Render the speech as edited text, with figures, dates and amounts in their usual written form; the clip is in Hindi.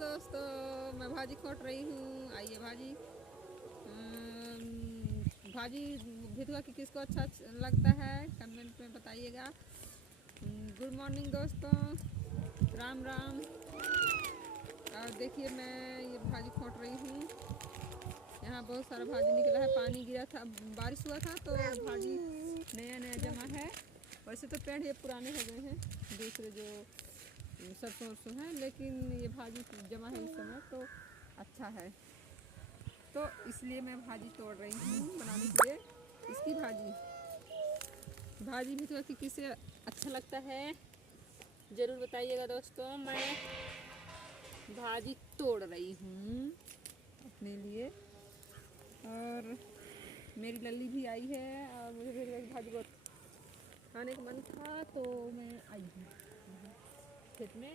दोस्तों, मैं भाजी खोट रही हूँ। आइए भाजी। भाजी भिथुआ की किसको अच्छा लगता है कमेंट में बताइएगा। गुड मॉर्निंग दोस्तों, राम राम। और देखिए मैं ये भाजी खोट रही हूँ। यहाँ बहुत सारा भाजी निकला है, पानी गिरा था, बारिश हुआ था तो भाजी नया नया जमा है। वैसे तो पेड़ ये पुराने हो गए हैं, दूसरे जो सरसों वरसों हैं, लेकिन ये भाजी जमा है इस समय तो अच्छा है। तो इसलिए मैं भाजी तोड़ रही हूँ बनाने के लिए। इसकी भाजी भी तो किसे अच्छा लगता है ज़रूर बताइएगा दोस्तों। मैं भाजी तोड़ रही हूँ अपने लिए, और मेरी लल्ली भी आई है और मुझे भी भाजी बहुत खाने का मन था तो मैं आई हूँ खेत में।